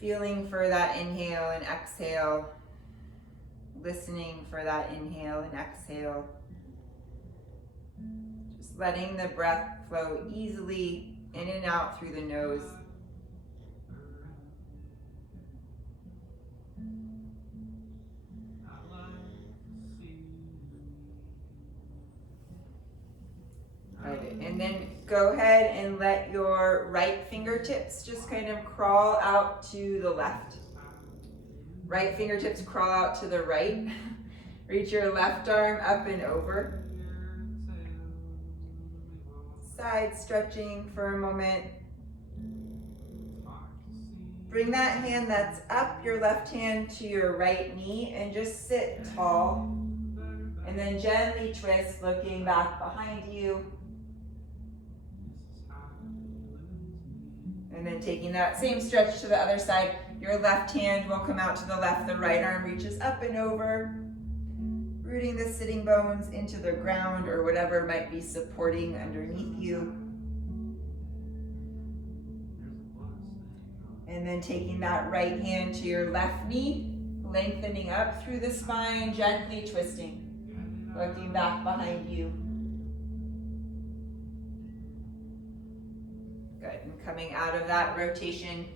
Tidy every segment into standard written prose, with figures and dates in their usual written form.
Feeling for that inhale and exhale. Listening for that inhale and exhale. Just letting the breath flow easily in and out through the nose. Good. And then go ahead and let your right fingertips just kind of crawl out to the left. Right fingertips crawl out to the right. Reach your left arm up and over. Side stretching for a moment. Bring that hand that's up, your left hand, to your right knee and just sit tall. And then gently twist, looking back behind you. And then taking that same stretch to the other side, your left hand will come out to the left, the right arm reaches up and over, rooting the sitting bones into the ground or whatever might be supporting underneath you. And then taking that right hand to your left knee, lengthening up through the spine, gently twisting, looking back behind you. Good, and coming out of that rotation,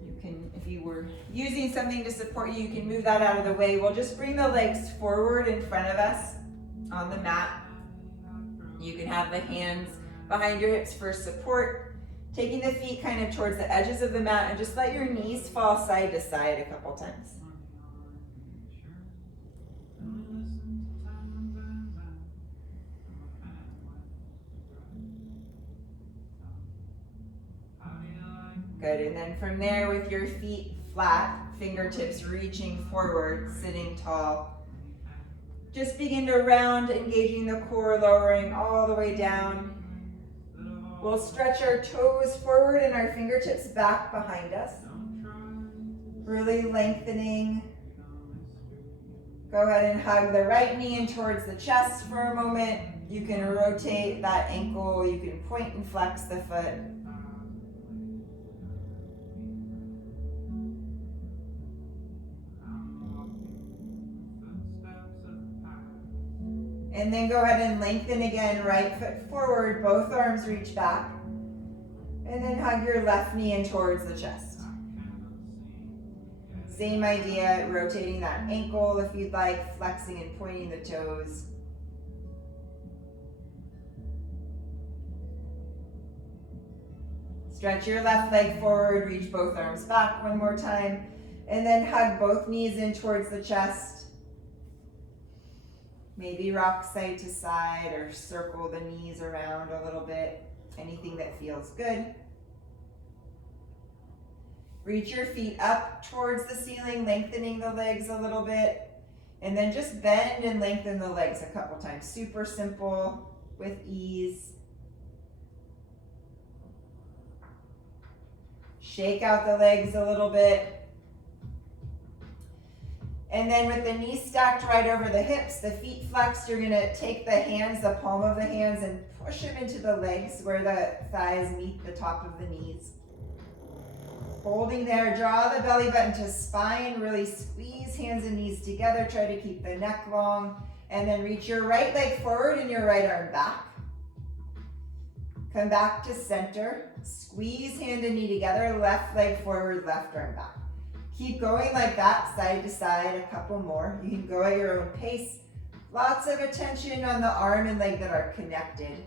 you can, if you were using something to support you, you can move that out of the way. We'll just bring the legs forward in front of us on the mat. You can have the hands behind your hips for support, taking the feet kind of towards the edges of the mat, and just let your knees fall side to side a couple times. Good, and then from there with your feet flat, fingertips reaching forward, sitting tall. Just begin to round, engaging the core, lowering all the way down. We'll stretch our toes forward and our fingertips back behind us. Really lengthening. Go ahead and hug the right knee in towards the chest for a moment. You can rotate that ankle, you can point and flex the foot. And then go ahead and lengthen again, right foot forward, both arms reach back. And then hug your left knee in towards the chest. Same idea, rotating that ankle if you'd like, flexing and pointing the toes. Stretch your left leg forward, reach both arms back one more time. And then hug both knees in towards the chest. Maybe rock side to side or circle the knees around a little bit. Anything that feels good. Reach your feet up towards the ceiling, lengthening the legs a little bit. And then just bend and lengthen the legs a couple times. Super simple, with ease. Shake out the legs a little bit. And then with the knees stacked right over the hips, the feet flexed, you're gonna take the hands, the palm of the hands, and push them into the legs where the thighs meet the top of the knees. Holding there, draw the belly button to spine, really squeeze hands and knees together, try to keep the neck long, and then reach your right leg forward and your right arm back. Come back to center, squeeze hand and knee together, left leg forward, left arm back. Keep going like that, side to side, a couple more. You can go at your own pace. Lots of attention on the arm and leg that are connected.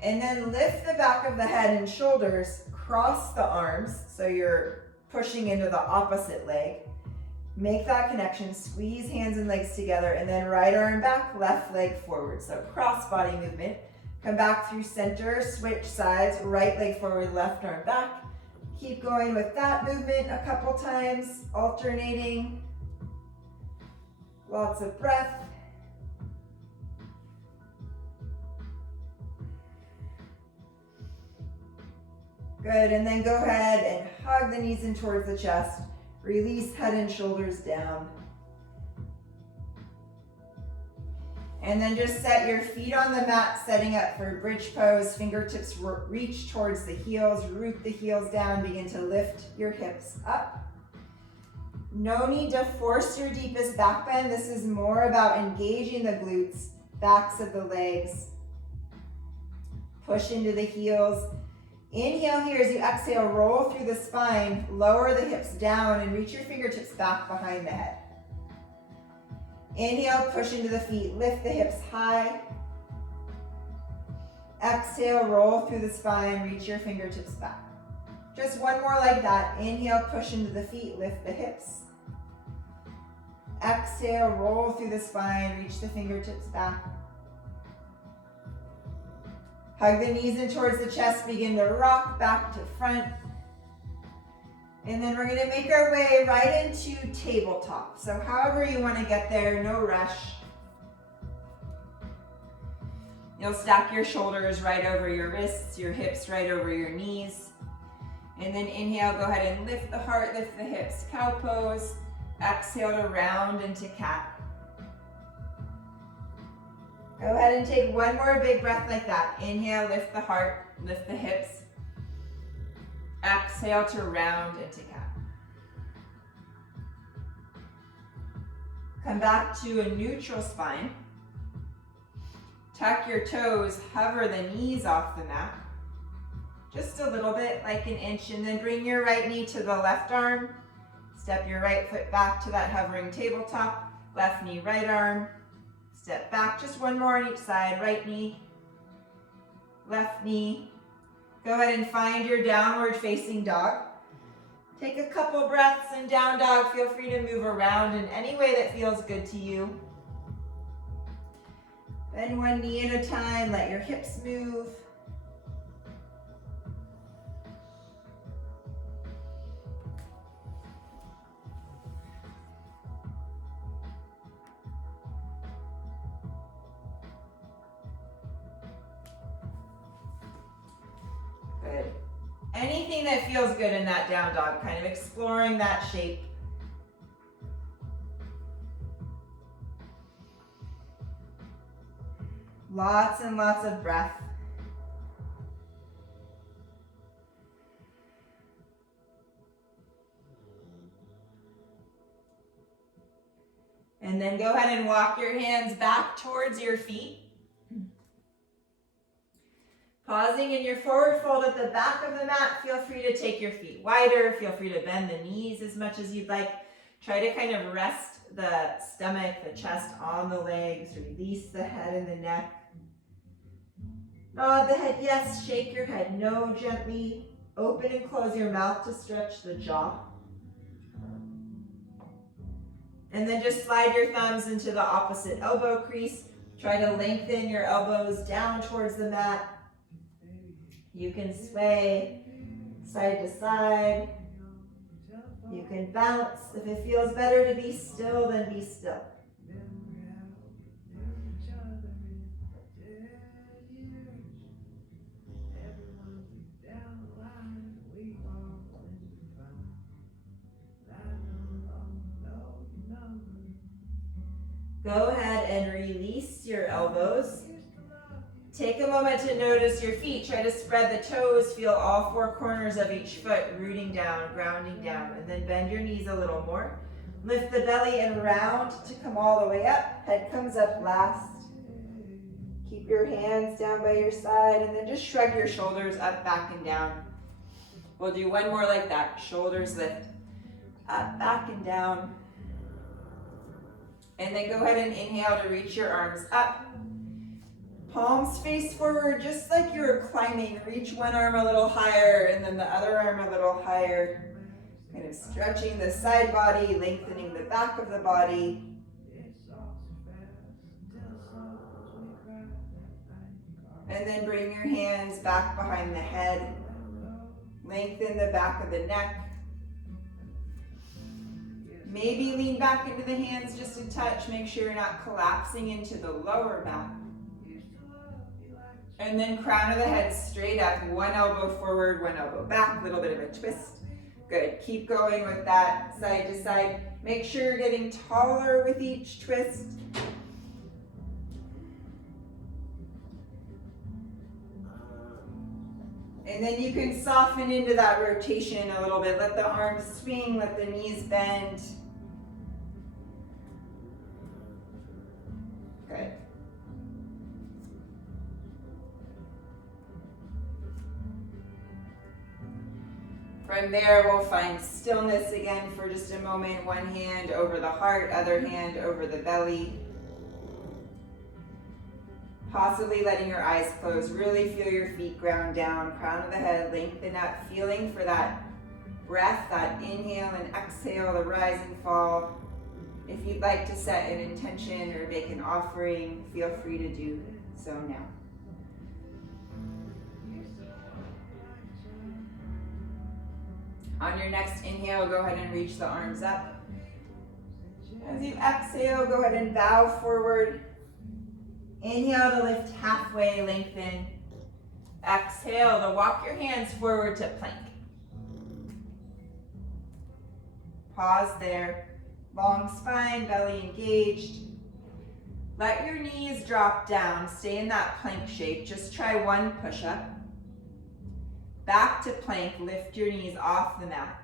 And then lift the back of the head and shoulders, cross the arms, so you're pushing into the opposite leg. Make that connection, squeeze hands and legs together, and then right arm back, left leg forward. So cross body movement. Come back through center, switch sides, right leg forward, left arm back. Keep going with that movement a couple times, alternating. Lots of breath. Good, and then go ahead and hug the knees in towards the chest. Release head and shoulders down. And then just set your feet on the mat, setting up for bridge pose. Fingertips reach towards the heels, root the heels down, begin to lift your hips up. No need to force your deepest back bend. This is more about engaging the glutes, backs of the legs. Push into the heels. Inhale here as you exhale, roll through the spine, lower the hips down and reach your fingertips back behind the head. Inhale, push into the feet, lift the hips high. Exhale, roll through the spine, reach your fingertips back. Just one more like that. Inhale, push into the feet, lift the hips. Exhale, roll through the spine, reach the fingertips back. Hug the knees in towards the chest, begin to rock back to front. And then we're gonna make our way right into tabletop. So however you wanna get there, no rush. You'll stack your shoulders right over your wrists, your hips right over your knees. And then inhale, go ahead and lift the heart, lift the hips, cow pose. Exhale to round into cat. Go ahead and take one more big breath like that. Inhale, lift the heart, lift the hips. Exhale to round into cat. Come back to a neutral spine. Tuck your toes, hover the knees off the mat. Just a little bit, like an inch, and then bring your right knee to the left arm. Step your right foot back to that hovering tabletop. Left knee, right arm. Step back, just one more on each side. Right knee, left knee. Go ahead and find your downward facing dog. Take a couple breaths in down dog. Feel free to move around in any way that feels good to you. Bend one knee at a time, let your hips move. Good. Anything that feels good in that down dog, kind of exploring that shape. Lots and lots of breath. And then go ahead and walk your hands back towards your feet. Pausing in your forward fold at the back of the mat, feel free to take your feet wider. Feel free to bend the knees as much as you'd like. Try to kind of rest the stomach, the chest on the legs. Release the head and the neck. Nod the head, yes. Shake your head, no. Gently open and close your mouth to stretch the jaw. And then just slide your thumbs into the opposite elbow crease. Try to lengthen your elbows down towards the mat. You can sway side to side. You can bounce. If it feels better to be still, then be still. Go ahead and release your elbows. Take a moment to notice your feet. Try to spread the toes. Feel all four corners of each foot rooting down, grounding down. And then bend your knees a little more. Lift the belly and round to come all the way up. Head comes up last. Keep your hands down by your side. And then just shrug your shoulders up, back, and down. We'll do one more like that. Shoulders lift. Up, back, and down. And then go ahead and inhale to reach your arms up. Palms face forward, just like you're climbing. Reach one arm a little higher and then the other arm a little higher. Kind of stretching the side body, lengthening the back of the body. And then bring your hands back behind the head. Lengthen the back of the neck. Maybe lean back into the hands just a touch. Make sure you're not collapsing into the lower back. And then crown of the head straight up. One elbow forward, one elbow back. A little bit of a twist. Good. Keep going with that side to side. Make sure you're getting taller with each twist. And then you can soften into that rotation a little bit. Let the arms swing, let the knees bend. Good. From there, we'll find stillness again for just a moment. One hand over the heart, other hand over the belly. Possibly letting your eyes close. Really feel your feet ground down, crown of the head, lengthen up, feeling for that breath, that inhale and exhale, the rise and fall. If you'd like to set an intention or make an offering, feel free to do so now. On your next inhale, go ahead and reach the arms up. As you exhale, go ahead and bow forward. Inhale to lift halfway, lengthen. Exhale to walk your hands forward to plank. Pause there. Long spine, belly engaged. Let your knees drop down. Stay in that plank shape. Just try one push-up. Back to plank. Lift your knees off the mat.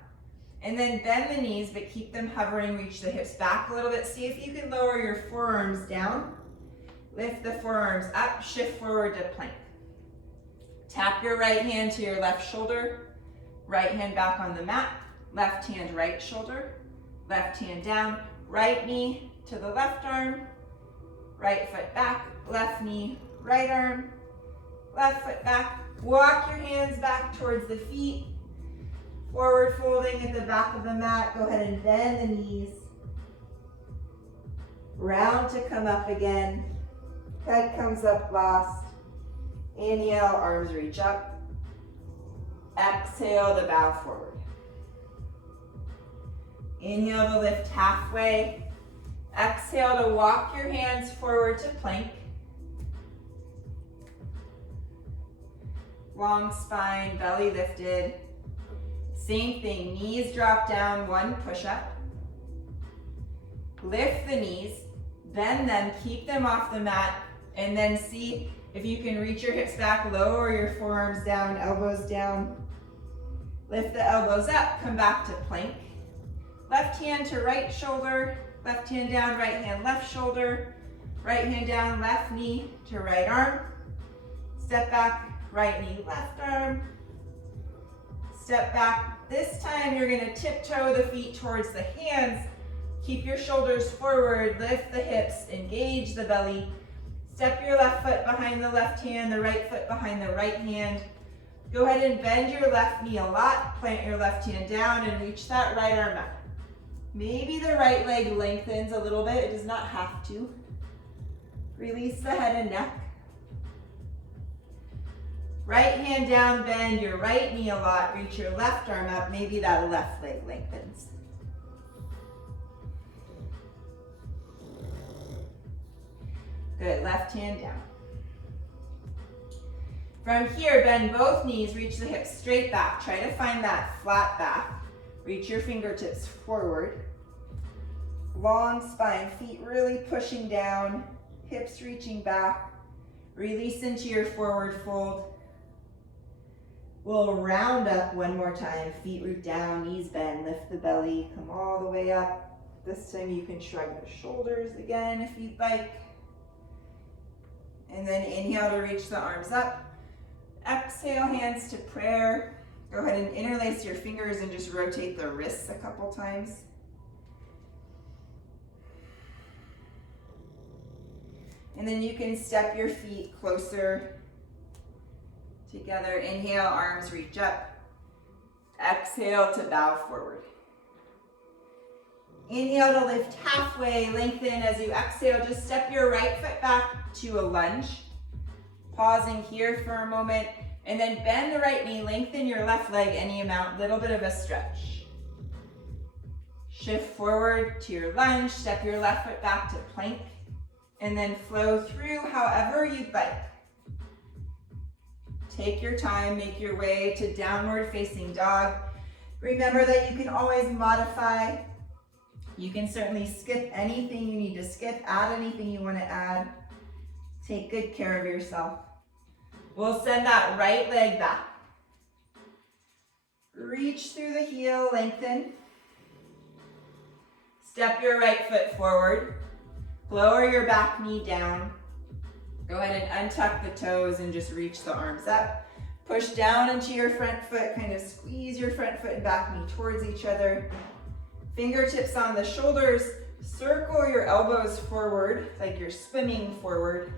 And then bend the knees, but keep them hovering. Reach the hips back a little bit. See if you can lower your forearms down. Lift the forearms up, shift forward to plank. Tap your right hand to your left shoulder, right hand back on the mat, left hand right shoulder, left hand down, right knee to the left arm, right foot back, left knee, right arm, left foot back. Walk your hands back towards the feet, forward folding at the back of the mat. Go ahead and bend the knees. Round to come up again. Head comes up last. Inhale, arms reach up. Exhale to bow forward. Inhale to lift halfway. Exhale to walk your hands forward to plank. Long spine, belly lifted. Same thing, knees drop down, one push-up. Lift the knees, bend them, keep them off the mat, and then see if you can reach your hips back, lower your forearms down, elbows down. Lift the elbows up, come back to plank. Left hand to right shoulder, left hand down, right hand left shoulder, right hand down, left knee to right arm. Step back, right knee, left arm. Step back. This time you're gonna tiptoe the feet towards the hands. Keep your shoulders forward, lift the hips, engage the belly. Step your left foot behind the left hand, the right foot behind the right hand. Go ahead and bend your left knee a lot, plant your left hand down and reach that right arm up. Maybe the right leg lengthens a little bit, it does not have to. Release the head and neck. Right hand down, bend your right knee a lot, reach your left arm up, maybe that left leg lengthens. Good, left hand down. From here, bend both knees, reach the hips straight back. Try to find that flat back. Reach your fingertips forward. Long spine, feet really pushing down, hips reaching back. Release into your forward fold. We'll round up one more time. Feet root down, knees bend, lift the belly, come all the way up. This time you can shrug the shoulders again if you'd like. And then inhale to reach the arms up. Exhale, hands to prayer. Go ahead and interlace your fingers and just rotate the wrists a couple times. And then you can step your feet closer together. Inhale, arms reach up. Exhale to bow forward. Inhale to lift halfway, lengthen as you exhale. Just step your right foot back to a lunge. Pausing here for a moment, and then bend the right knee, lengthen your left leg any amount, little bit of a stretch. Shift forward to your lunge, step your left foot back to plank, and then flow through however you'd like. Take your time, make your way to downward facing dog. Remember that you can always modify. You can certainly skip anything you need to skip, add anything you want to add. Take good care of yourself. We'll send that right leg back. Reach through the heel, lengthen. Step your right foot forward. Lower your back knee down. Go ahead and untuck the toes and just reach the arms up. Push down into your front foot, kind of squeeze your front foot and back knee towards each other. Fingertips on the shoulders. Circle your elbows forward, like you're swimming forward.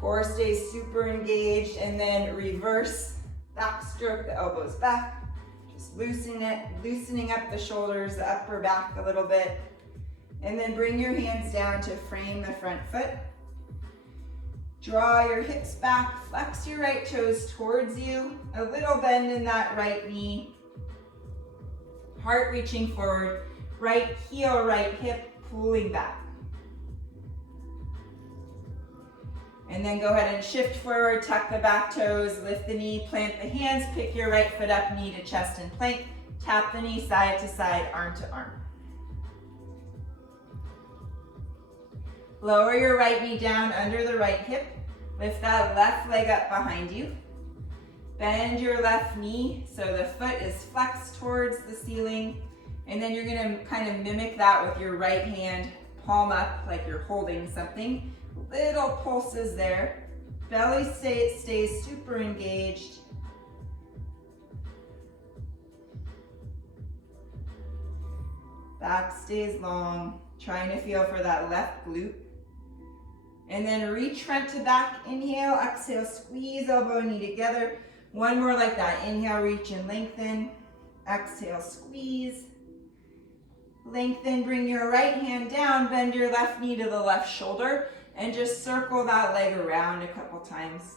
Core stays super engaged, and then reverse backstroke the elbows back. Just loosening up the shoulders, the upper back a little bit. And then bring your hands down to frame the front foot. Draw your hips back, flex your right toes towards you. A little bend in that right knee. Heart reaching forward, right heel, right hip, pulling back. And then go ahead and shift forward, tuck the back toes, lift the knee, plant the hands, pick your right foot up, knee to chest and plank. Tap the knee side to side, arm to arm. Lower your right knee down under the right hip. Lift that left leg up behind you. Bend your left knee so the foot is flexed towards the ceiling. And then you're gonna kind of mimic that with your right hand, palm up like you're holding something. Little pulses there. Belly stays super engaged. Back stays long. Trying to feel for that left glute. And then reach front to back. Inhale, exhale, squeeze elbow and knee together. One more like that. Inhale, reach and lengthen. Exhale, squeeze. Lengthen, bring your right hand down, bend your left knee to the left shoulder, and just circle that leg around a couple times.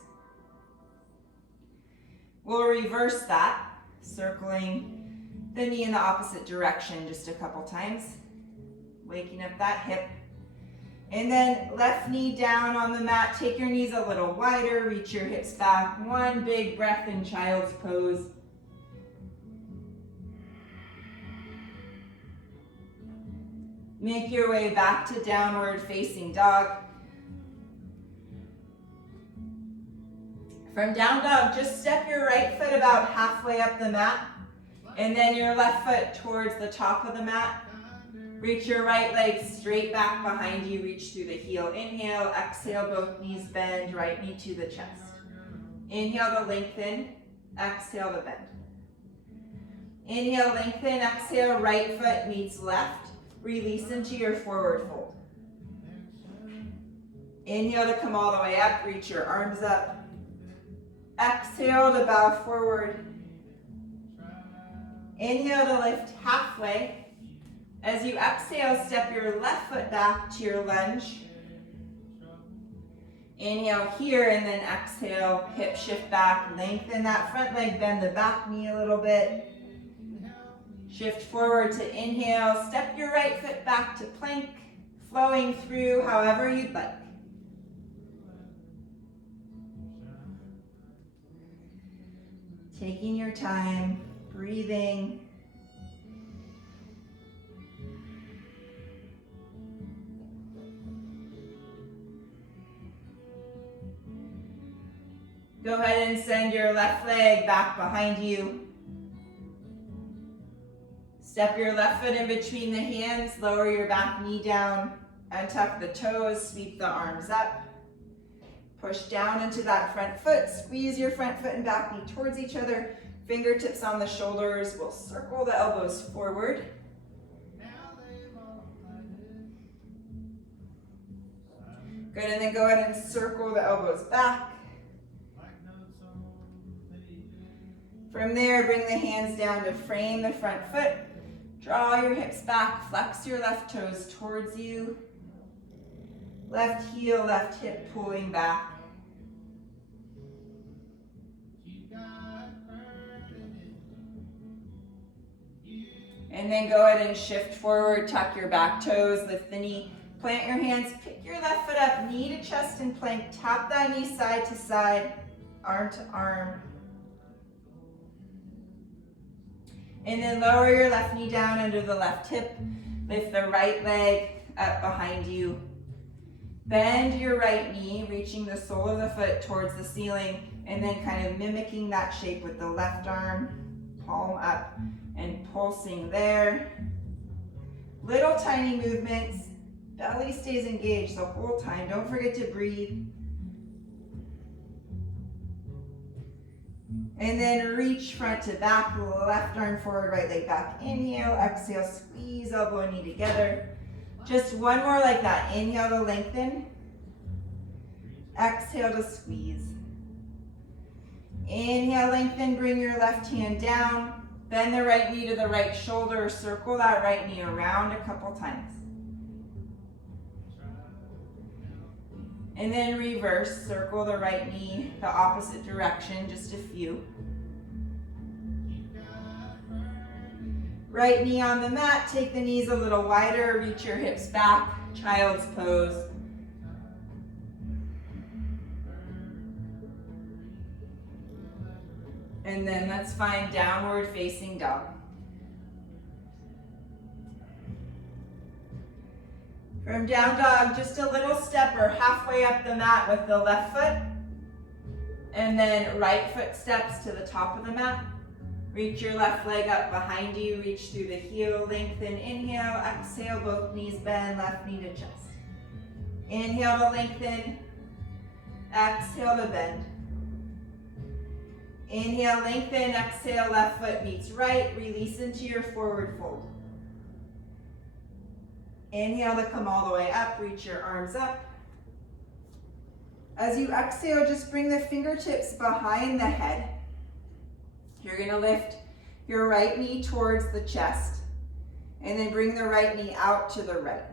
We'll reverse that, circling the knee in the opposite direction just a couple times. Waking up that hip. And then left knee down on the mat, take your knees a little wider, reach your hips back. One big breath in child's pose. Make your way back to downward facing dog. From down dog, just step your right foot about halfway up the mat, and then your left foot towards the top of the mat. Reach your right leg straight back behind you, reach through the heel. Inhale, exhale, both knees bend, right knee to the chest. Inhale to lengthen, exhale to bend. Inhale, lengthen, exhale, right foot meets left. Release into your forward fold. Inhale to come all the way up, reach your arms up. Exhale to bow forward. Inhale to lift halfway. As you exhale, step your left foot back to your lunge. Inhale here and then exhale, hip shift back, lengthen that front leg, bend the back knee a little bit. Shift forward to inhale, step your right foot back to plank, flowing through however you'd like. Taking your time, breathing. Go ahead and send your left leg back behind you. Step your left foot in between the hands, lower your back knee down, untuck the toes, sweep the arms up. Push down into that front foot, squeeze your front foot and back knee towards each other, fingertips on the shoulders, we'll circle the elbows forward. Good, and then go ahead and circle the elbows back. From there, bring the hands down to frame the front foot. Draw your hips back, flex your left toes towards you. Left heel, left hip pulling back. And then go ahead and shift forward, tuck your back toes, lift the knee, plant your hands, pick your left foot up, knee to chest and plank, tap that knee side to side, arm to arm. And then lower your left knee down under the left hip. Lift the right leg up behind you. Bend your right knee, reaching the sole of the foot towards the ceiling, and then kind of mimicking that shape with the left arm, palm up, and pulsing there. Little tiny movements. Belly stays engaged the whole time. Don't forget to breathe. And then reach front to back, left arm forward, right leg back. Inhale, exhale, squeeze elbow and knee together. Just one more like that. Inhale to lengthen. Exhale to squeeze. Inhale, lengthen, bring your left hand down. Bend the right knee to the right shoulder. Circle that right knee around a couple times. And then reverse, circle the right knee the opposite direction, just a few. Right knee on the mat, take the knees a little wider, reach your hips back, child's pose. And then let's find downward facing dog. From down dog, just a little step or halfway up the mat with the left foot. And then right foot steps to the top of the mat. Reach your left leg up behind you, reach through the heel, lengthen, inhale, exhale, both knees bend, left knee to chest. Inhale to lengthen, exhale to bend. Inhale, lengthen, exhale, left foot meets right, release into your forward fold. Inhale to come all the way up, reach your arms up. As you exhale, just bring the fingertips behind the head. You're gonna lift your right knee towards the chest and then bring the right knee out to the right.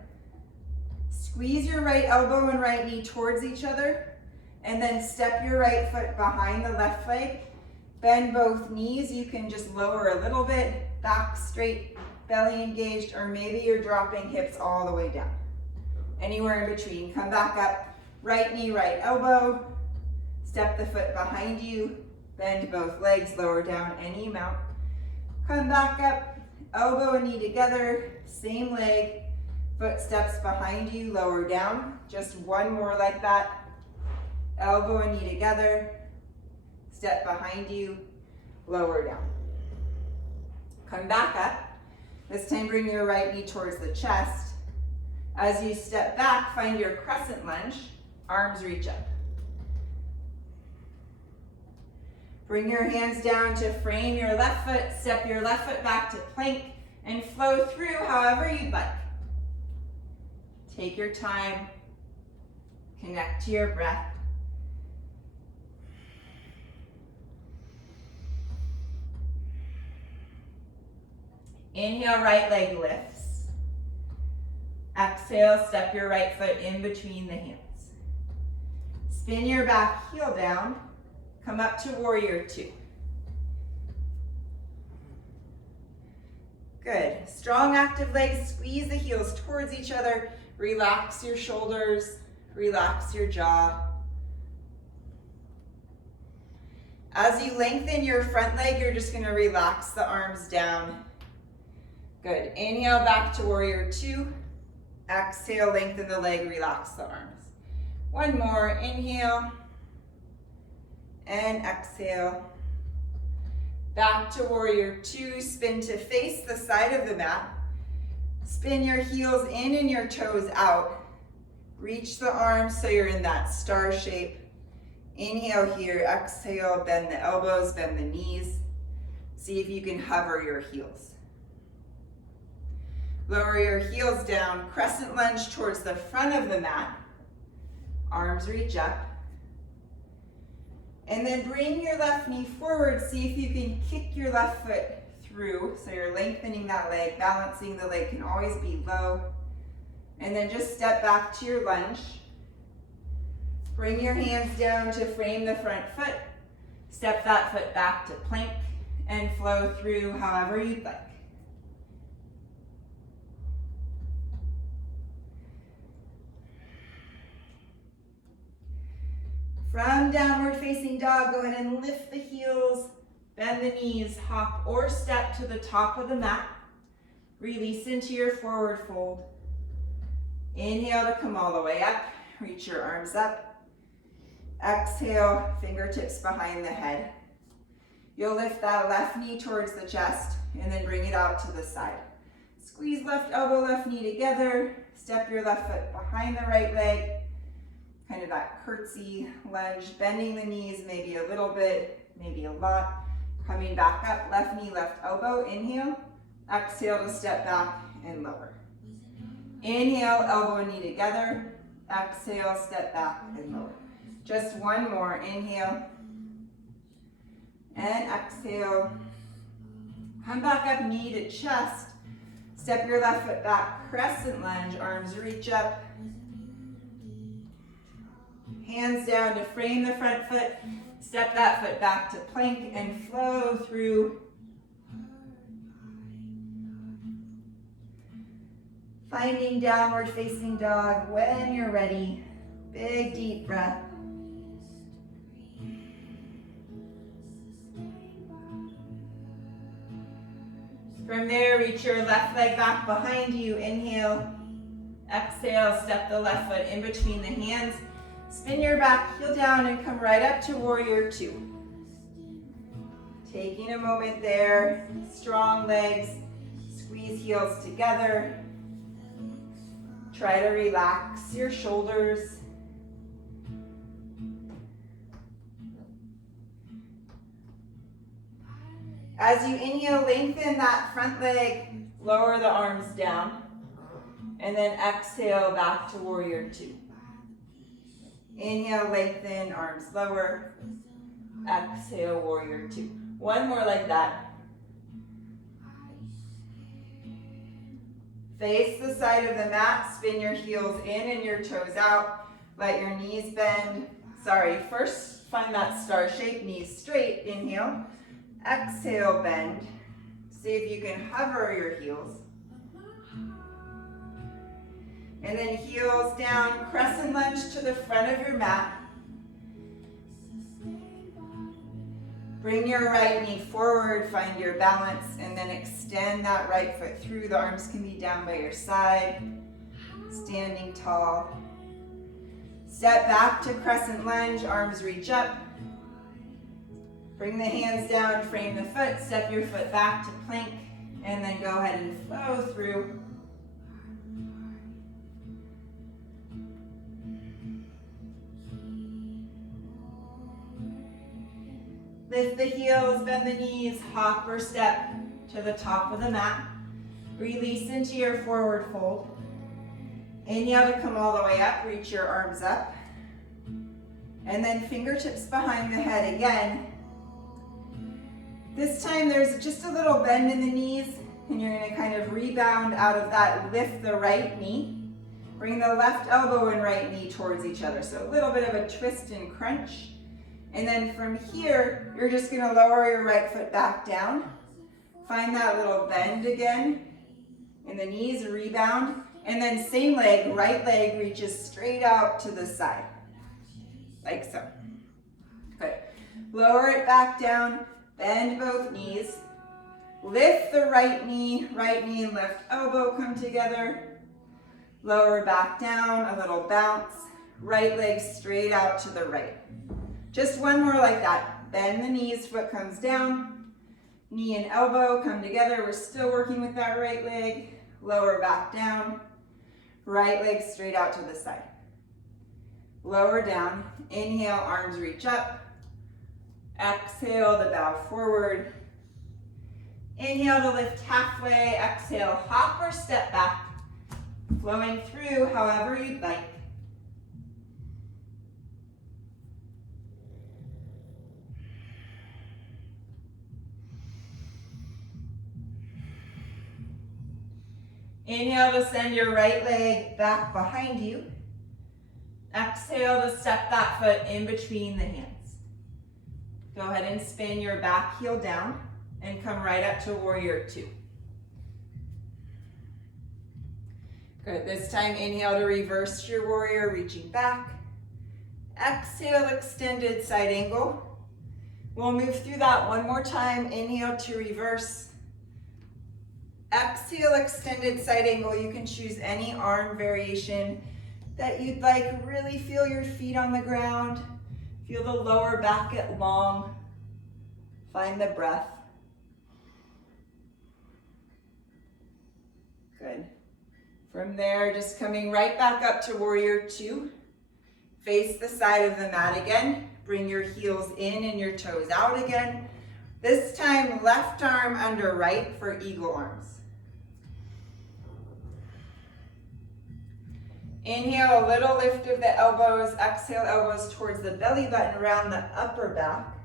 Squeeze your right elbow and right knee towards each other and then step your right foot behind the left leg. Bend both knees. You can just lower a little bit, back straight, belly engaged, or maybe you're dropping hips all the way down. Anywhere in between. Come back up, right knee, right elbow. Step the foot behind you. Bend both legs, lower down any amount. Come back up, elbow and knee together, same leg. Foot steps behind you, lower down. Just one more like that. Elbow and knee together. Step behind you, lower down. Come back up. This time bring your right knee towards the chest. As you step back, find your crescent lunge. Arms reach up. Bring your hands down to frame your left foot. Step your left foot back to plank and flow through however you'd like. Take your time. Connect to your breath. Inhale, right leg lifts. Exhale, step your right foot in between the hands. Spin your back heel down. Come up to warrior two. Good. Strong active legs, squeeze the heels towards each other. Relax your shoulders, relax your jaw. As you lengthen your front leg, you're just gonna relax the arms down. Good. Inhale back to warrior two. Exhale, lengthen the leg, relax the arms. One more, inhale. And exhale. Back to warrior two, spin to face the side of the mat. Spin your heels in and your toes out. Reach the arms so you're in that star shape. Inhale here, exhale, bend the elbows, bend the knees. See if you can hover your heels. Lower your heels down, crescent lunge towards the front of the mat. Arms reach up. And then bring your left knee forward. See if you can kick your left foot through. So you're lengthening that leg, balancing the leg can always be low. And then just step back to your lunge. Bring your hands down to frame the front foot. Step that foot back to plank and flow through however you'd like. From downward facing dog, go ahead and lift the heels, bend the knees, hop or step to the top of the mat. Release into your forward fold. Inhale to come all the way up. reach your arms up. Exhale, fingertips behind the head. You'll lift that left knee towards the chest and then bring it out to the side. Squeeze left elbow, left knee together. Step your left foot behind the right leg. Kind of that curtsy lunge, bending the knees maybe a little bit, maybe a lot. Coming back up, left knee, left elbow, inhale. Exhale to step back and lower. Inhale, elbow and knee together. Exhale, step back and lower. Just one more, inhale. And exhale. Come back up, knee to chest. Step your left foot back, crescent lunge, arms reach up. Hands down to frame the front foot. Step that foot back to plank and flow through. Finding downward facing dog when you're ready. Big deep breath. From there, reach your left leg back behind you. Inhale. Exhale, step the left foot in between the hands. Spin your back heel down and come right up to warrior two. Taking a moment there. Strong legs. Squeeze heels together. Try to relax your shoulders. As you inhale, lengthen that front leg, lower the arms down, and then exhale back to warrior two. Inhale, lengthen, arms lower, exhale, warrior two. One more like that. Face the side of the mat, spin your heels in and your toes out. Let your knees bend. First find that star shape, knees straight, inhale. Exhale, bend. See if you can hover your heels. And then heels down, crescent lunge to the front of your mat. Bring your right knee forward, find your balance, and then extend that right foot through. The arms can be down by your side. Standing tall. Step back to crescent lunge, arms reach up. Bring the hands down, frame the foot, step your foot back to plank, and then go ahead and flow through. Lift the heels, bend the knees, hop or step to the top of the mat. Release into your forward fold. Inhale to come all the way up, reach your arms up. And then fingertips behind the head again. This time there's just a little bend in the knees, and you're going to kind of rebound out of that. Lift the right knee. Bring the left elbow and right knee towards each other. So a little bit of a twist and crunch. And then from here, you're just going to lower your right foot back down. Find that little bend again in the knees, rebound. And then same leg, right leg reaches straight out to the side. Like so. Good. Lower it back down. Bend both knees. Lift the right knee and left elbow come together. Lower back down, a little bounce. Right leg straight out to the right. Just one more like that. Bend the knees, foot comes down. Knee and elbow come together. We're still working with that right leg. Lower back down. Right leg straight out to the side. Lower down. Inhale, arms reach up. Exhale to bow forward. Inhale to lift halfway. Exhale, hop or step back. Flowing through however you'd like. Inhale to send your right leg back behind you. Exhale to step that foot in between the hands. Go ahead and spin your back heel down and come right up to warrior two. Good, this time inhale to reverse your warrior, reaching back. Exhale, extended side angle. We'll move through that one more time. Inhale to reverse. Exhale, extended side angle. You can choose any arm variation. that you'd like. Really feel your feet on the ground. Feel the lower back get long. Find the breath. Good. From there, just coming right back up to warrior two. Face the side of the mat again. Bring your heels in and your toes out again. This time, left arm under right for eagle arms. Inhale, a little lift of the elbows. Exhale, elbows towards the belly button, around the upper back.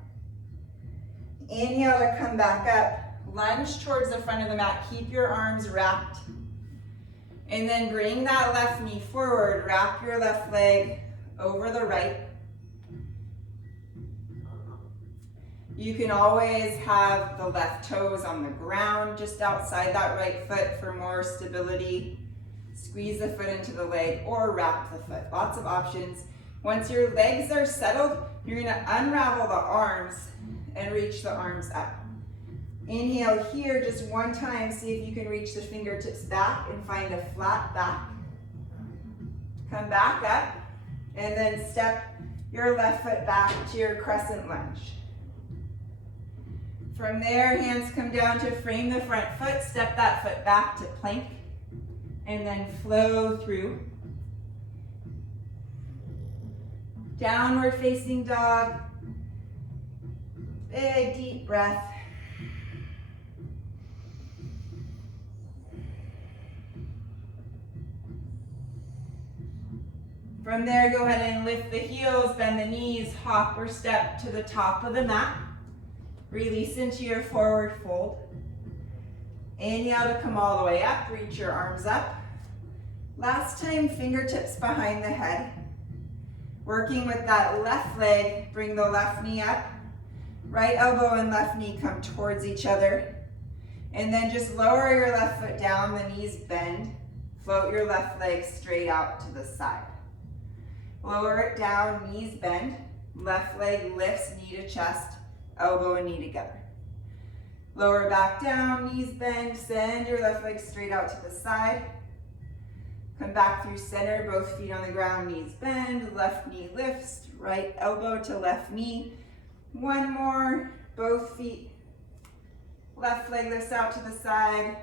Inhale to come back up. Lunge towards the front of the mat. Keep your arms wrapped. And then bring that left knee forward. Wrap your left leg over the right. You can always have the left toes on the ground, just outside that right foot for more stability. Squeeze the foot into the leg or wrap the foot. Lots of options. Once your legs are settled, you're gonna unravel the arms and reach the arms up. Inhale here just one time. See if you can reach the fingertips back and find a flat back. Come back up and then step your left foot back to your crescent lunge. From there, hands come down to frame the front foot. Step that foot back to plank and then flow through. Downward facing dog. Big deep breath. From there, go ahead and lift the heels, bend the knees, hop or step to the top of the mat. Release into your forward fold. Inhale to come all the way up, reach your arms up. Last time, fingertips behind the head. Working with that left leg, bring the left knee up. Right elbow and left knee come towards each other. And then just lower your left foot down, the knees bend. Float your left leg straight out to the side. Lower it down, knees bend. Left leg lifts, knee to chest, elbow and knee together. Lower back down, knees bend, send your left leg straight out to the side. Come back through center, both feet on the ground, knees bend, left knee lifts, right elbow to left knee. One more, both feet. Left leg lifts out to the side.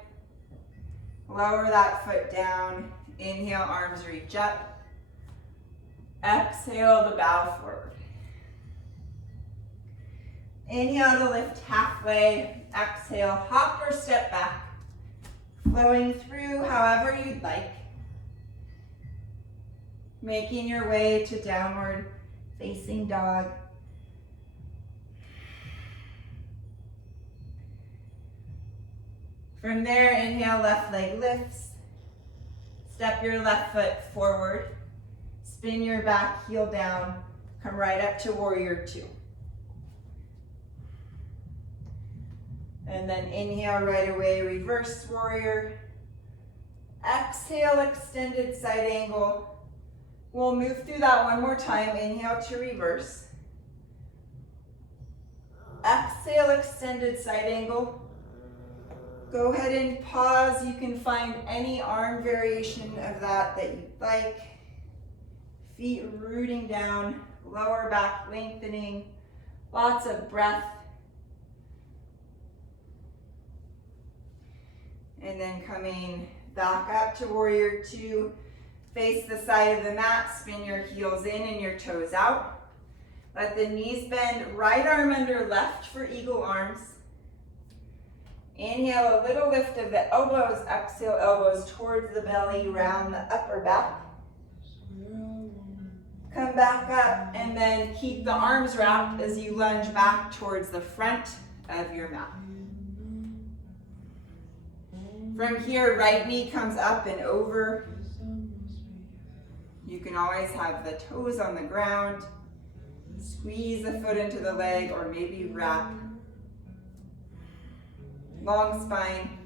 Lower that foot down. Inhale, arms reach up. Exhale to bow forward. Inhale to lift halfway. Exhale, hop or step back. Flowing through however you'd like. Making your way to downward facing dog. From there, inhale, left leg lifts. Step your left foot forward. Spin your back heel down. Come right up to warrior two. And then inhale right away, reverse warrior. Exhale, extended side angle. We'll move through that one more time. Inhale to reverse. Exhale, extended side angle. Go ahead and pause. You can find any arm variation of that you'd like. Feet rooting down, lower back lengthening. Lots of breath. And then coming back up to warrior two. Face the side of the mat, spin your heels in and your toes out. Let the knees bend, right arm under left for eagle arms. Inhale, a little lift of the elbows, exhale, elbows towards the belly, round the upper back. Come back up and then keep the arms wrapped as you lunge back towards the front of your mat. From here, right knee comes up and over. You can always have the toes on the ground. Squeeze the foot into the leg or maybe wrap. Long spine,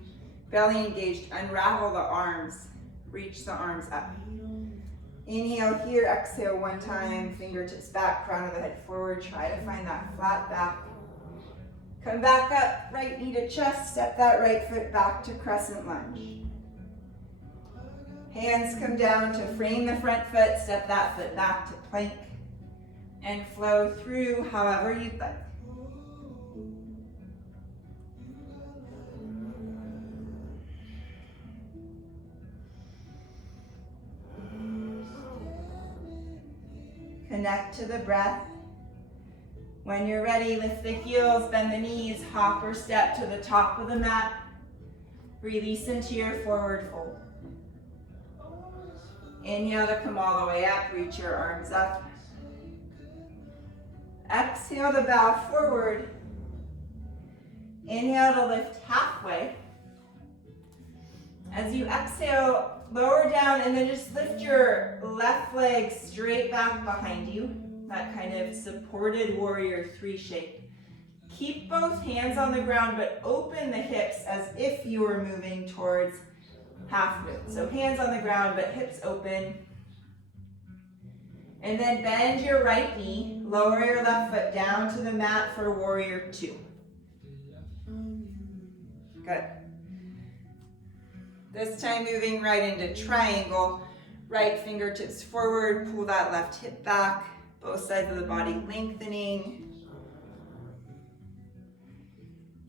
belly engaged. Unravel the arms. Reach the arms up. Inhale here, exhale one time. Fingertips back, crown of the head forward. Try to find that flat back. Come back up, right knee to chest. Step that right foot back to crescent lunge. Hands come down to frame the front foot, step that foot back to plank, and flow through however you'd like. Connect to the breath. When you're ready, lift the heels, bend the knees, hop or step to the top of the mat. Release into your forward fold. Inhale to come all the way up, reach your arms up. Exhale to bow forward. Inhale to lift halfway. As you exhale, lower down and then just lift your left leg straight back behind you. That kind of supported warrior three shape. Keep both hands on the ground, but open the hips as if you were moving towards half moon. So hands on the ground, but hips open. And then bend your right knee, lower your left foot down to the mat for warrior two. Good. This time moving right into triangle, right fingertips forward, pull that left hip back, both sides of the body lengthening.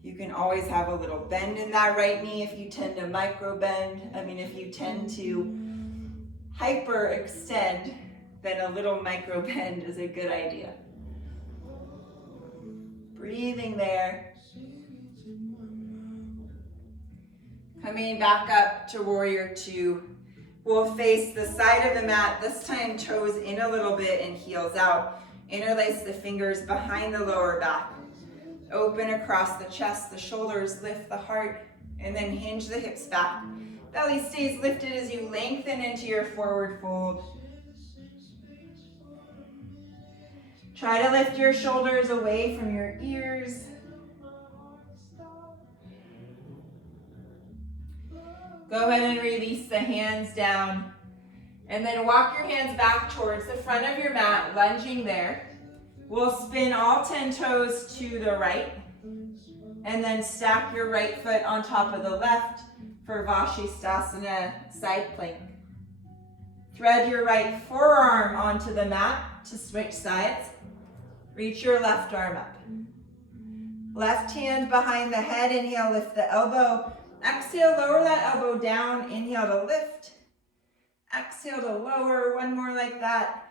You can always have a little bend in that right knee if you tend to micro bend. If you tend to hyper extend, then a little micro bend is a good idea. Breathing there. Coming back up to warrior two. We'll face the side of the mat, this time toes in a little bit and heels out. Interlace the fingers behind the lower back. Open across the chest, the shoulders, lift the heart, and then hinge the hips back. Belly stays lifted as you lengthen into your forward fold. Try to lift your shoulders away from your ears. Go ahead and release the hands down. And then walk your hands back towards the front of your mat, lunging there. We'll spin all 10 toes to the right. And then stack your right foot on top of the left for Vashisthasana side plank. Thread your right forearm onto the mat to switch sides. Reach your left arm up. Left hand behind the head, inhale, lift the elbow. Exhale, lower that elbow down, inhale to lift. Exhale to lower, one more like that.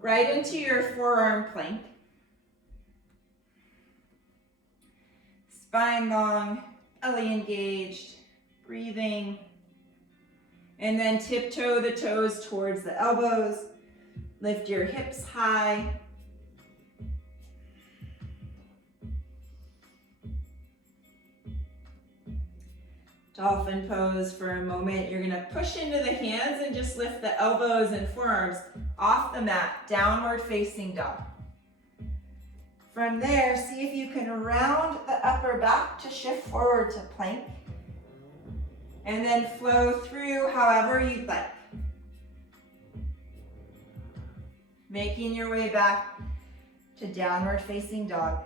Right into your forearm plank. Spine long, belly engaged, breathing. And then tiptoe the toes towards the elbows. Lift your hips high. Dolphin pose for a moment. You're gonna push into the hands and just lift the elbows and forearms off the mat, downward facing dog. From there, see if you can round the upper back to shift forward to plank. And then flow through however you'd like. Making your way back to downward facing dog.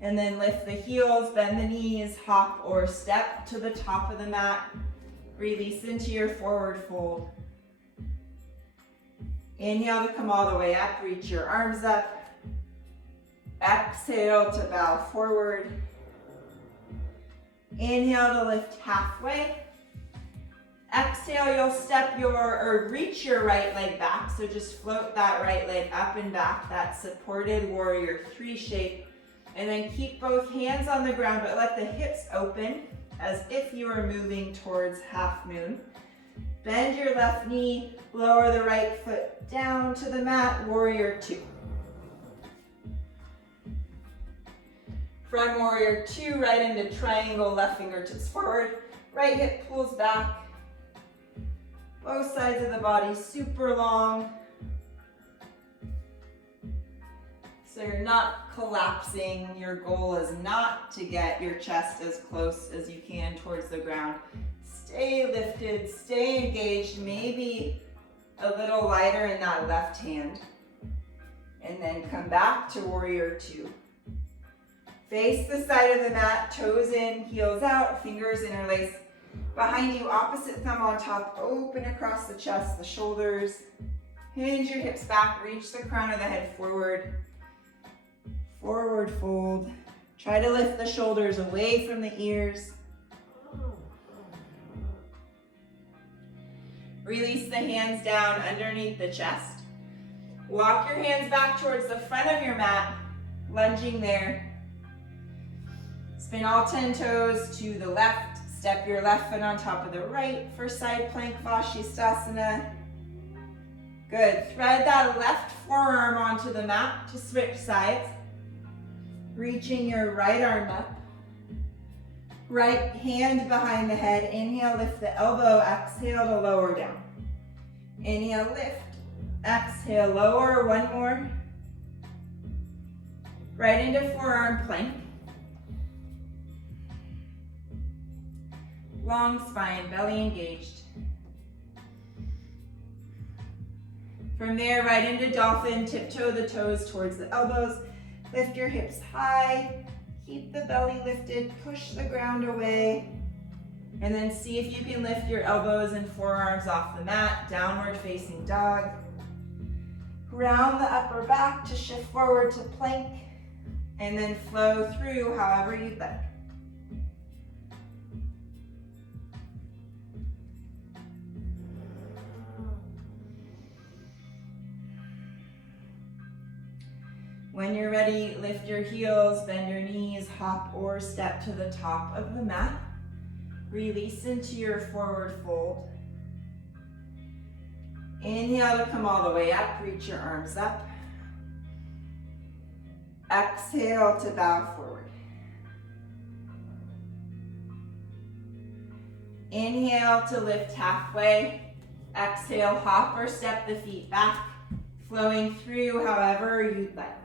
And then lift the heels, bend the knees, hop or step to the top of the mat. Release into your forward fold. Inhale to come all the way up, reach your arms up. Exhale to bow forward. Inhale to lift halfway. Exhale, you'll step reach your right leg back. So just float that right leg up and back, that supported warrior three shape. And then keep both hands on the ground, but let the hips open as if you were moving towards half moon. Bend your left knee, lower the right foot down to the mat, warrior two. From warrior two, right into triangle, left fingertips forward, right hip pulls back. Both sides of the body super long. So you're not collapsing. Your goal is not to get your chest as close as you can towards the ground. Stay lifted, stay engaged, maybe a little lighter in that left hand. And then come back to warrior two. Face the side of the mat, toes in, heels out, fingers interlace. Behind you, opposite thumb on top, open across the chest, the shoulders. Hinge your hips back, reach the crown of the head forward. Forward fold. Try to lift the shoulders away from the ears. Release the hands down underneath the chest. Walk your hands back towards the front of your mat, lunging there. Spin all 10 toes to the left. Step your left foot on top of the right for side plank Vashisthasana. Good. Thread that left forearm onto the mat to switch sides. Reaching your right arm up. Right hand behind the head. Inhale, lift the elbow. Exhale to lower down. Inhale, lift. Exhale, lower. One more. Right into forearm plank. Long spine, belly engaged. From there, right into dolphin. Tiptoe the toes towards the elbows. Lift your hips high. Keep the belly lifted. Push the ground away. And then see if you can lift your elbows and forearms off the mat. Downward facing dog. Round the upper back to shift forward to plank. And then flow through however you'd like. When you're ready, lift your heels, bend your knees, hop or step to the top of the mat. Release into your forward fold. Inhale to come all the way up, reach your arms up. Exhale to bow forward. Inhale to lift halfway. Exhale, hop or step the feet back, flowing through however you'd like.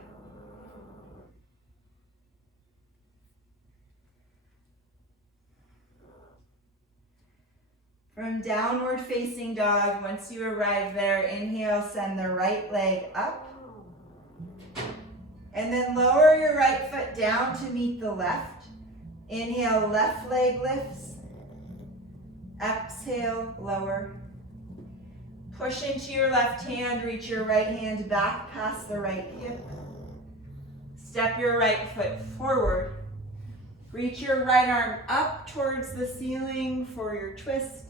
From downward facing dog, once you arrive there, inhale, send the right leg up. And then lower your right foot down to meet the left. Inhale, left leg lifts. Exhale, lower. Push into your left hand, reach your right hand back past the right hip. Step your right foot forward. Reach your right arm up towards the ceiling for your twist.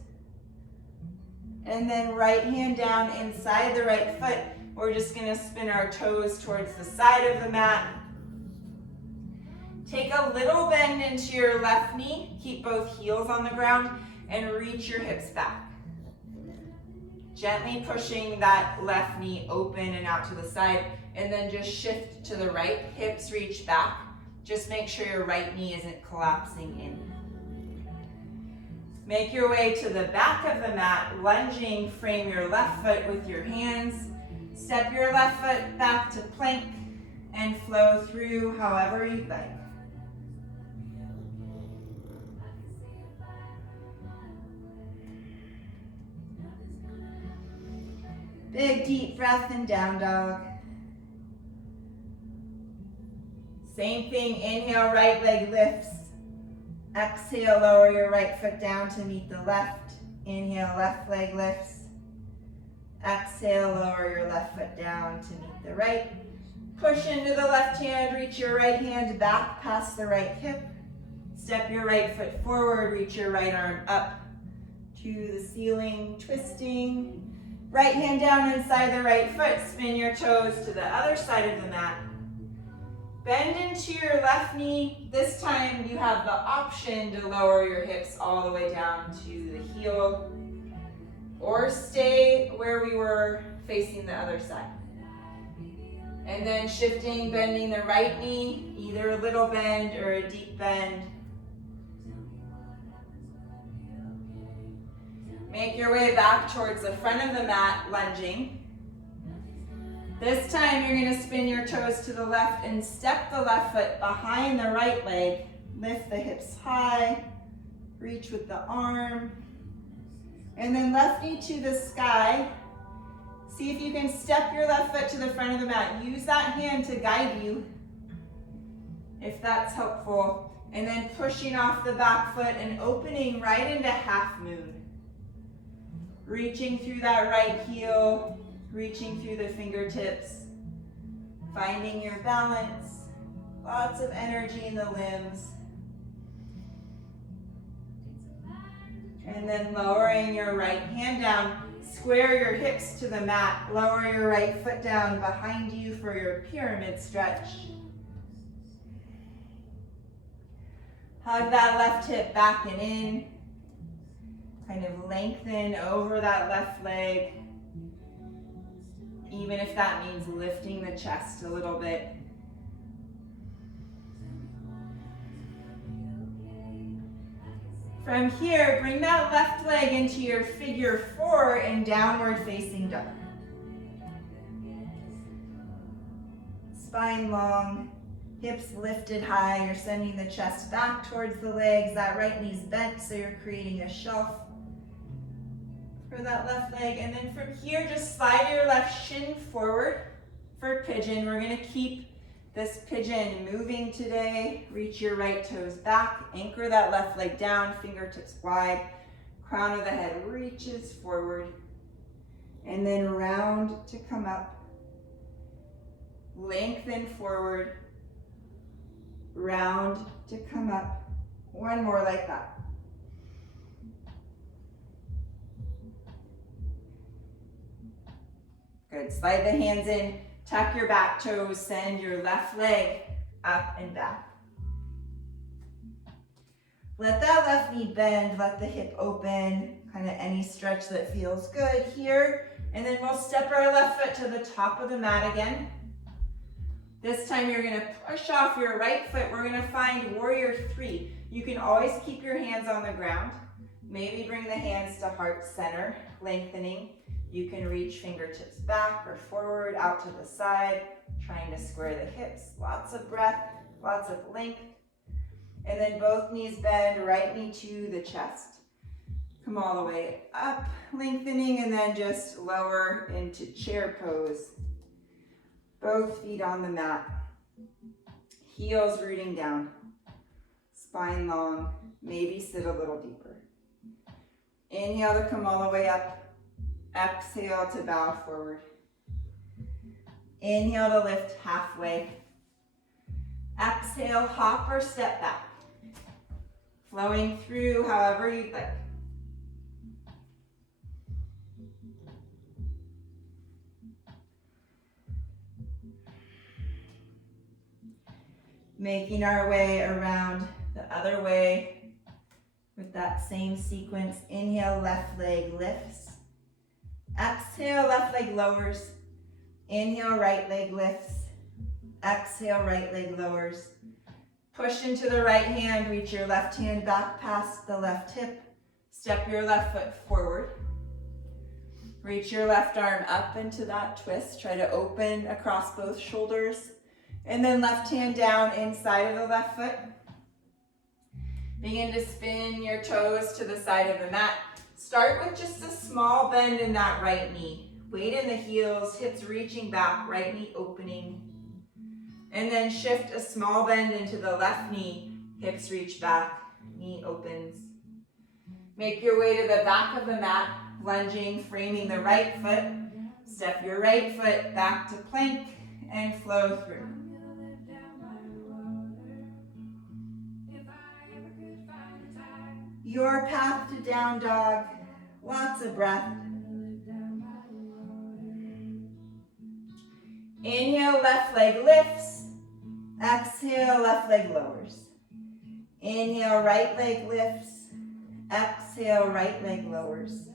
And then right hand down inside the right foot. We're just gonna spin our toes towards the side of the mat. Take a little bend into your left knee. Keep both heels on the ground and reach your hips back. Gently pushing that left knee open and out to the side, and then just shift to the right. Hips reach back. Just make sure your right knee isn't collapsing in. Make your way to the back of the mat, lunging, frame your left foot with your hands. Step your left foot back to plank and flow through however you'd like. Big deep breath in down dog. Same thing, inhale, right leg lifts. Exhale, lower your right foot down to meet the left. Inhale, left leg lifts. Exhale, lower your left foot down to meet the right. Push into the left hand, reach your right hand back past the right hip. Step your right foot forward, reach your right arm up to the ceiling, twisting. Right hand down inside the right foot, spin your toes to the other side of the mat. Bend into your left knee. This time you have the option to lower your hips all the way down to the heel, or stay where we were facing the other side. And then shifting, bending the right knee, either a little bend or a deep bend. Make your way back towards the front of the mat, lunging. This time you're going to spin your toes to the left and step the left foot behind the right leg. Lift the hips high, reach with the arm. And then left knee to the sky. See if you can step your left foot to the front of the mat. Use that hand to guide you, if that's helpful. And then pushing off the back foot and opening right into half moon. Reaching through that right heel, reaching through the fingertips, finding your balance, lots of energy in the limbs. And then lowering your right hand down, square your hips to the mat, lower your right foot down behind you for your pyramid stretch. Hug that left hip back and in. Kind of lengthen over that left leg, even if that means lifting the chest a little bit. From here, bring that left leg into your figure four in downward facing dog. Spine long, hips lifted high. You're sending the chest back towards the legs. That right knee's bent, so you're creating a shelf for that left leg. And then from here, just slide your left shin forward for pigeon. We're gonna keep this pigeon moving today. Reach your right toes back, anchor that left leg down, fingertips wide, crown of the head reaches forward, and then round to come up. Lengthen forward, round to come up. One more like that. Good, slide the hands in. Tuck your back toes, send your left leg up and back. Let that left knee bend, let the hip open, kind of any stretch that feels good here. And then we'll step our left foot to the top of the mat again. This time you're gonna push off your right foot. We're gonna find warrior three. You can always keep your hands on the ground. Maybe bring the hands to heart center, lengthening. You can reach fingertips back or forward, out to the side, trying to square the hips. Lots of breath, lots of length. And then both knees bend, right knee to the chest. Come all the way up, lengthening, and then just lower into chair pose. Both feet on the mat. Heels rooting down. Spine long, maybe sit a little deeper. Inhale to come all the way up. Exhale to bow forward. Inhale to lift halfway. Exhale, hop or step back. Flowing through however you'd like. Making our way around the other way with that same sequence. Inhale, left leg lifts. Exhale, left leg lowers. Inhale, right leg lifts. Exhale, right leg lowers. Push into the right hand, reach your left hand back past the left hip. Step your left foot forward. Reach your left arm up into that twist. Try to open across both shoulders. And then left hand down inside of the left foot. Begin to spin your toes to the side of the mat. Start with just a small bend in that right knee. Weight in the heels, hips reaching back, right knee opening. And then shift a small bend into the left knee, hips reach back, knee opens. Make your way to the back of the mat, lunging, framing the right foot. Step your right foot back to plank and flow through. Your path to down dog, lots of breath. Inhale, left leg lifts. Exhale, left leg lowers. Inhale, right leg lifts. Exhale, right leg lowers.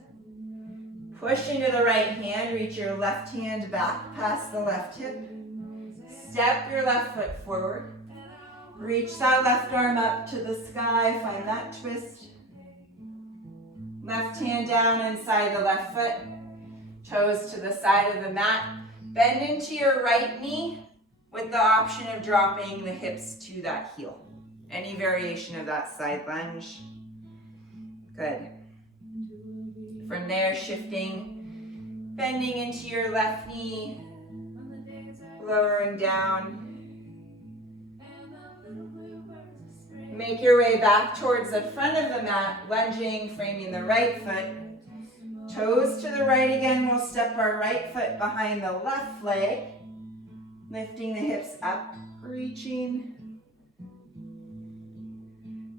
Push into the right hand, reach your left hand back past the left hip. Step your left foot forward. Reach that left arm up to the sky, find that twist. Left hand down inside the left foot, toes to the side of the mat. Bend into your right knee with the option of dropping the hips to that heel. Any variation of that side lunge. Good. From there, shifting, bending into your left knee, lowering down. Make your way back towards the front of the mat, lunging, framing the right foot. Toes to the right again. We'll step our right foot behind the left leg, lifting the hips up, reaching.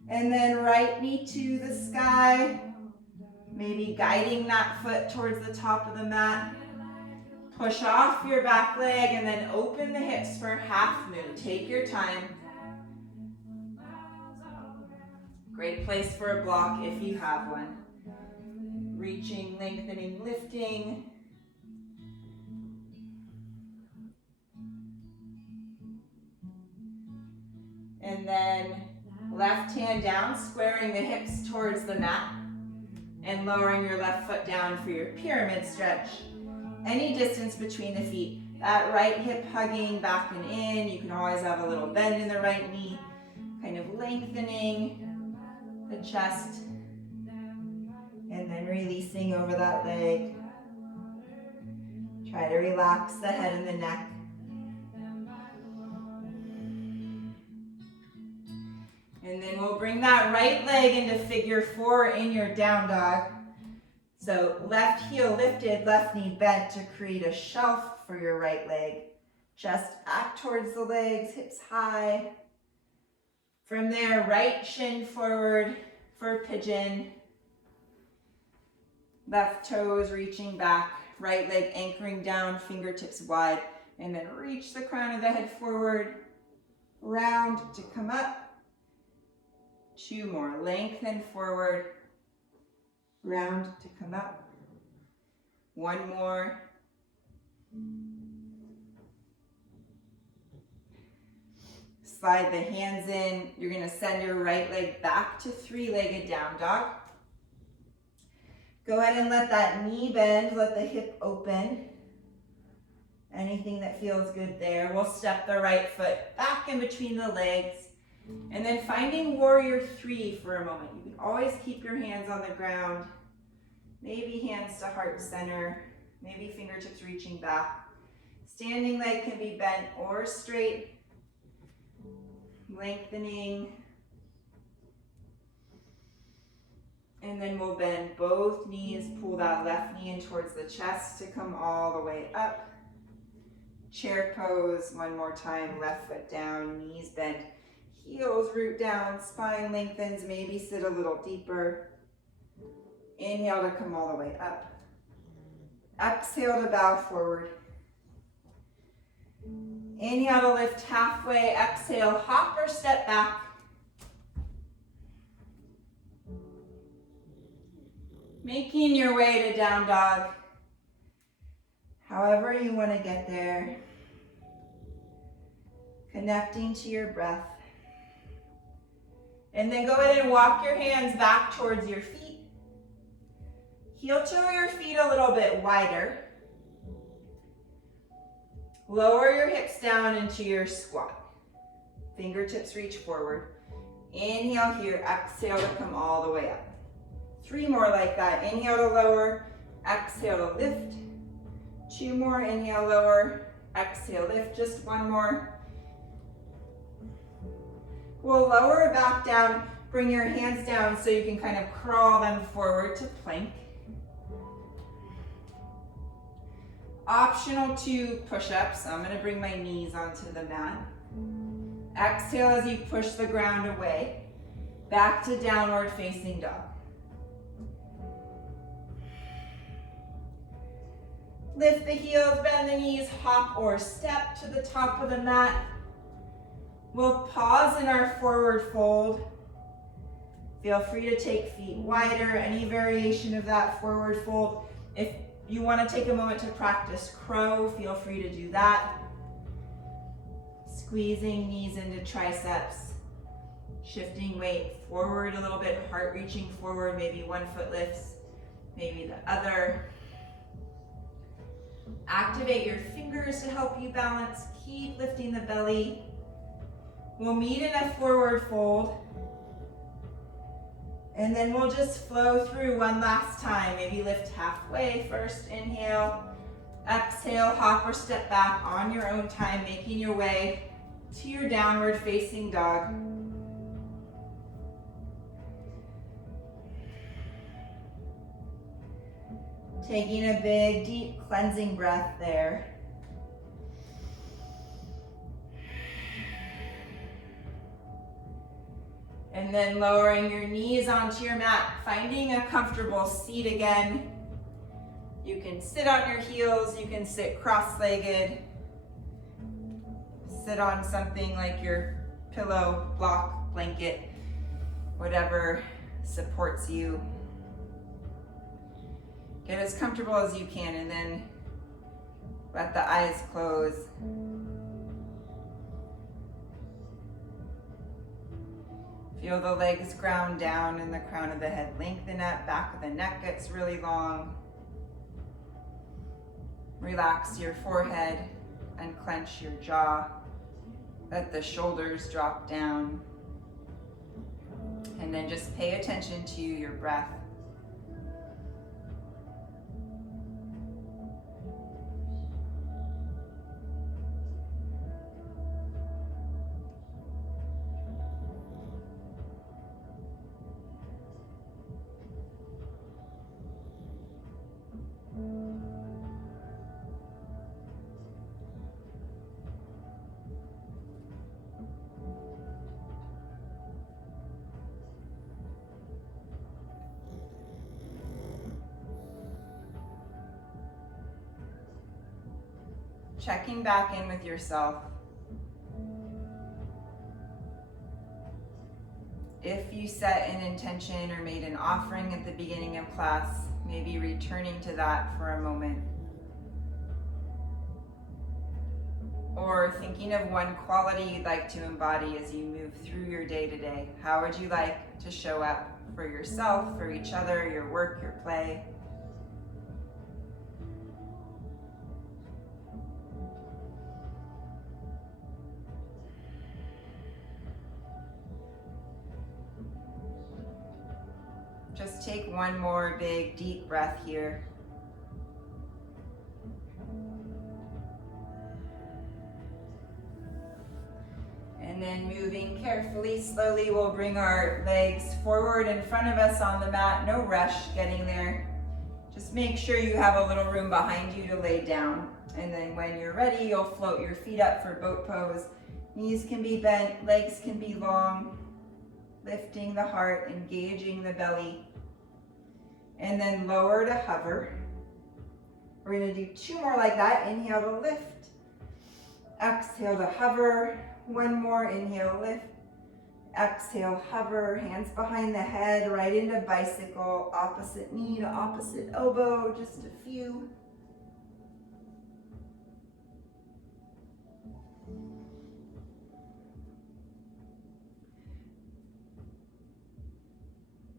And then right knee to the sky, maybe guiding that foot towards the top of the mat. Push off your back leg and then open the hips for half moon. Take your time. Great place for a block if you have one. Reaching, lengthening, lifting. And then left hand down, squaring the hips towards the mat and lowering your left foot down for your pyramid stretch. Any distance between the feet. That right hip hugging back and in. You can always have a little bend in the right knee, kind of lengthening the chest. And then releasing over that leg. Try to relax the head and the neck. And then we'll bring that right leg into figure 4 in your down dog. So left heel lifted, left knee bent to create a shelf for your right leg. Chest back towards the legs, hips high. From there, right shin forward for pigeon. Left toes reaching back, right leg anchoring down, fingertips wide. And then reach the crown of the head forward, round to come up. 2 more, lengthen forward, round to come up. 1 more. Slide the hands in. You're going to send your right leg back to 3-legged down dog. Go ahead and let that knee bend, let the hip open. Anything that feels good there. We'll step the right foot back in between the legs. And then finding warrior 3 for a moment. You can always keep your hands on the ground. Maybe hands to heart center. Maybe fingertips reaching back. Standing leg can be bent or straight. Lengthening. And then we'll bend both knees. Pull that left knee in towards the chest to come all the way up. Chair pose. 1 more time. Left foot down. Knees bent. Heels root down, spine lengthens, maybe sit a little deeper. Inhale to come all the way up. Exhale to bow forward. Inhale to lift halfway. Exhale, hop or step back. Making your way to down dog. However you want to get there. Connecting to your breath. And then go ahead and walk your hands back towards your feet. Heel toe your feet a little bit wider. Lower your hips down into your squat. Fingertips reach forward. Inhale here, exhale to come all the way up. 3 more like that. Inhale to lower, exhale to lift. 2 more, inhale, lower, exhale, lift. Just 1 more. We'll lower back down, bring your hands down so you can kind of crawl them forward to plank. Optional 2 push-ups. I'm going to bring my knees onto the mat. Exhale as you push the ground away. Back to downward facing dog. Lift the heels, bend the knees, hop or step to the top of the mat. We'll pause in our forward fold. Feel free to take feet wider, any variation of that forward fold. If you want to take a moment to practice crow, feel free to do that. Squeezing knees into triceps. Shifting weight forward a little bit, heart reaching forward, maybe 1 foot lifts, maybe the other. Activate your fingers to help you balance. Keep lifting the belly. We'll meet in a forward fold. And then we'll just flow through one last time. Maybe lift halfway first, inhale. Exhale, hop or step back on your own time, making your way to your downward facing dog. Taking a big, deep cleansing breath there. And then lowering your knees onto your mat, finding a comfortable seat again. You can sit on your heels, you can sit cross-legged. Sit on something like your pillow, block, blanket, whatever supports you. Get as comfortable as you can and then let the eyes close. Feel the legs ground down and the crown of the head lengthen up, back of the neck gets really long. Relax your forehead and clench your jaw. Let the shoulders drop down. And then just pay attention to your breath. Checking back in with yourself. If you set an intention or made an offering at the beginning of class, maybe returning to that for a moment. Or thinking of one quality you'd like to embody as you move through your day to day. How would you like to show up for yourself, for each other, your work, your play? Just take one more big, deep breath here. And then moving carefully, slowly, we'll bring our legs forward in front of us on the mat. No rush getting there. Just make sure you have a little room behind you to lay down. And then when you're ready, you'll float your feet up for boat pose. Knees can be bent, legs can be long. Lifting the heart, engaging the belly. And then lower to hover. We're gonna do 2 more like that. Inhale to lift. Exhale to hover. 1 more, inhale, lift. Exhale, hover, hands behind the head, right into bicycle, opposite knee to opposite elbow, just a few.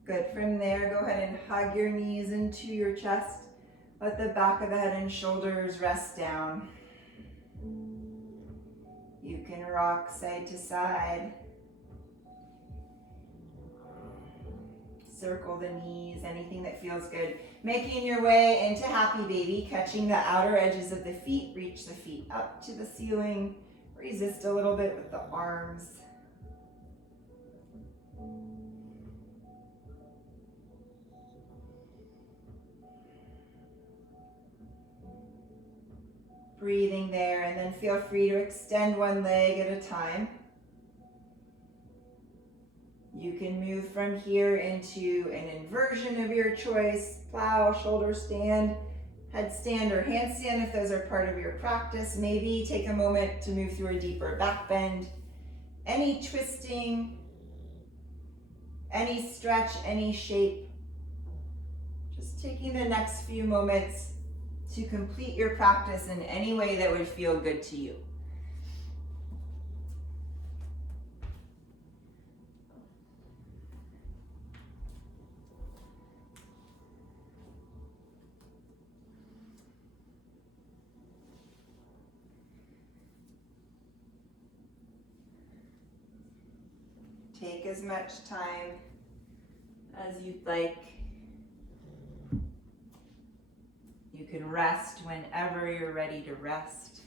Good, from there, go ahead and hug your knees into your chest. Let the back of the head and shoulders rest down. You can rock side to side. Circle the knees, anything that feels good. Making your way into happy baby, catching the outer edges of the feet, reach the feet up to the ceiling. Resist a little bit with the arms. Breathing there, and then feel free to extend one leg at a time. You can move from here into an inversion of your choice, plow, shoulder stand, headstand, or handstand if those are part of your practice. Maybe take a moment to move through a deeper back bend. Any twisting, any stretch, any shape. Just taking the next few moments to complete your practice in any way that would feel good to you. Take as much time as you'd like. You can rest whenever you're ready to rest.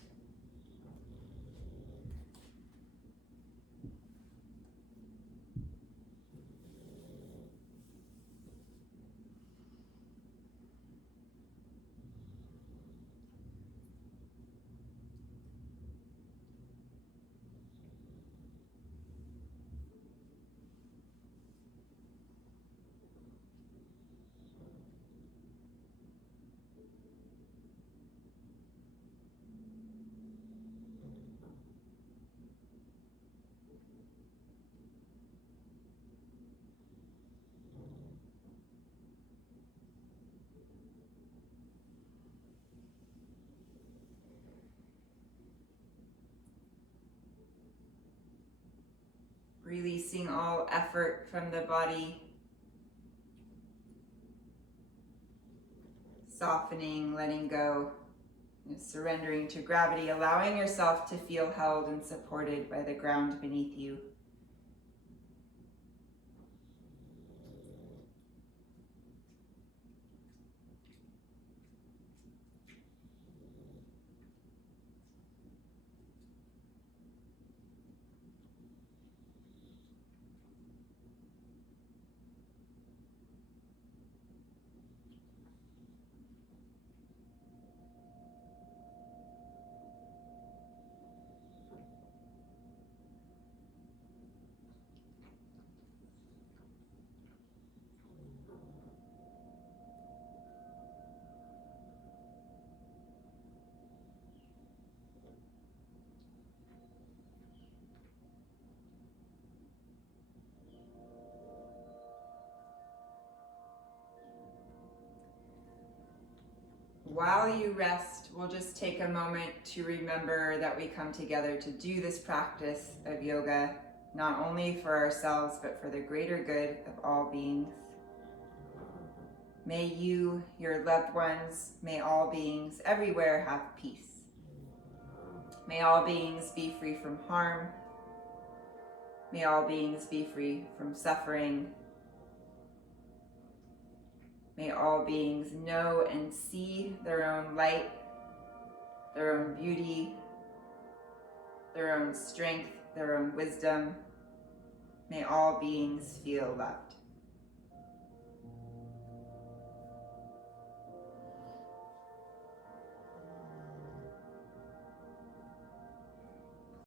releasing all effort from the body, softening, letting go, surrendering to gravity, allowing yourself to feel held and supported by the ground beneath you. While you rest, we'll just take a moment to remember that we come together to do this practice of yoga, not only for ourselves, but for the greater good of all beings. May you, your loved ones, may all beings everywhere have peace. May all beings be free from harm. May all beings be free from suffering. May all beings know and see their own light, their own beauty, their own strength, their own wisdom. May all beings feel loved.